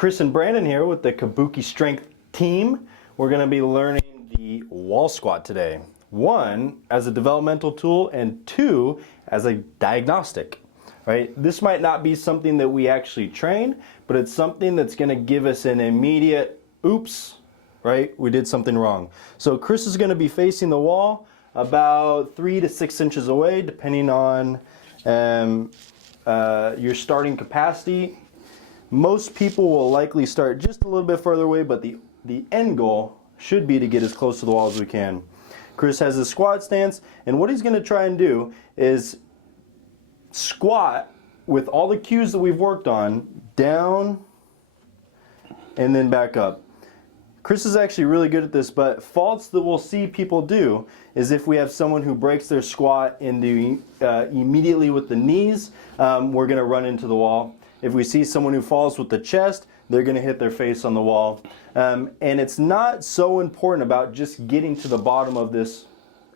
Chris and Brandon here with the Kabuki Strength team. We're going to be learning the wall squat today. One, as a developmental tool, and two, as a diagnostic. Right? This might not be something that we actually train, but it's something that's going to give us an immediate, oops, right? We did something wrong. So Chris is going to be facing the wall about 3 to 6 inches away, depending on your starting capacity. Most people will likely start just a little bit further away, but the end goal should be to get as close to the wall as we can. Chris has his squat stance, and what he's going to try and do is squat with all the cues that we've worked on, down and then back up. Chris is actually really good at this, but faults that we'll see people do is if we have someone who breaks their squat into immediately with the knees, we're going to run into the wall. If we see someone who falls with the chest, they're going to hit their face on the wall. And it's not so important about just getting to the bottom of this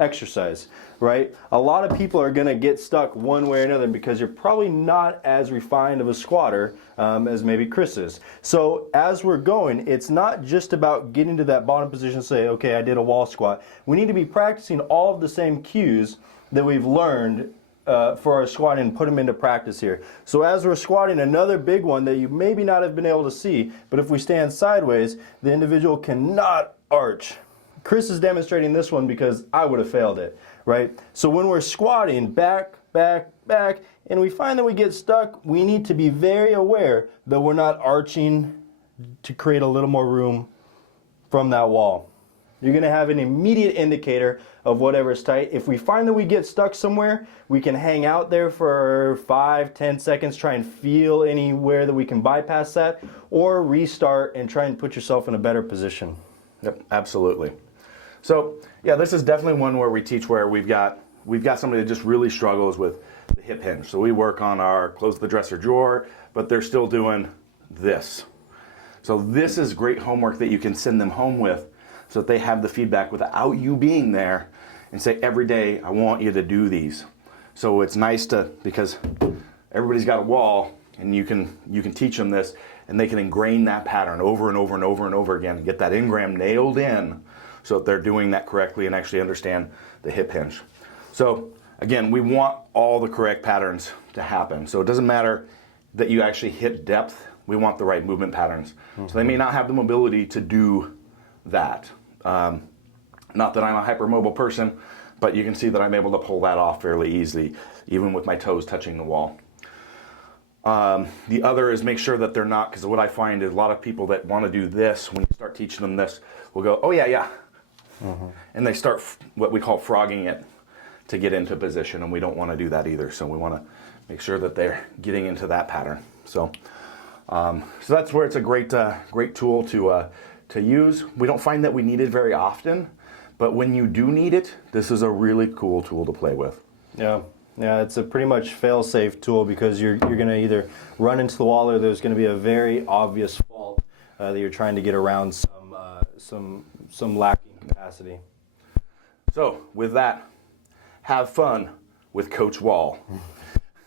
exercise, right? A lot of people are going to get stuck one way or another because you're probably not as refined of a squatter as maybe Chris is. So as we're going, it's not just about getting to that bottom position and say, okay, I did a wall squat. We need to be practicing all of the same cues that we've learned for our squatting and put them into practice here. So as we're squatting, another big one that you maybe not have been able to see, but if we stand sideways, the individual cannot arch. Chris is demonstrating this one because I would have failed it, right? So when we're squatting back, back, back, and we find that we get stuck, we need to be very aware that we're not arching to create a little more room from that wall. You're going to have an immediate indicator of whatever's tight. If we find that we get stuck somewhere, we can hang out there for 5-10 seconds, try and feel anywhere that we can bypass that, or restart and try and put yourself in a better position. Yep, absolutely. So yeah, this is definitely one where we teach where we've got somebody that just really struggles with the hip hinge. So we work on our close the dresser drawer, but they're still doing this. So this is great homework that you can send them home with so that they have the feedback without you being there and say, every day I want you to do these. So it's nice because everybody's got a wall and you can teach them this and they can ingrain that pattern over and over and over and over again and get that engram nailed in so that they're doing that correctly and actually understand the hip hinge. So again, we want all the correct patterns to happen. So it doesn't matter that you actually hit depth, we want the right movement patterns. Mm-hmm. So they may not have the mobility to do that. Not that I'm a hypermobile person, but you can see that I'm able to pull that off fairly easily, even with my toes touching the wall. The other is make sure that they're not, because what I find is a lot of people that want to do this, when you start teaching them this, will go, oh yeah, yeah. Mm-hmm. And they start what we call frogging it to get into position, and we don't want to do that either. So we want to make sure that they're getting into that pattern. So that's where it's a great tool to use. We don't find that we need it very often, but when you do need it, this is a really cool tool to play with. Yeah, it's a pretty much fail-safe tool because you're going to either run into the wall or there's going to be a very obvious fault that you're trying to get around some lacking capacity. So with that, have fun with Coach Wall.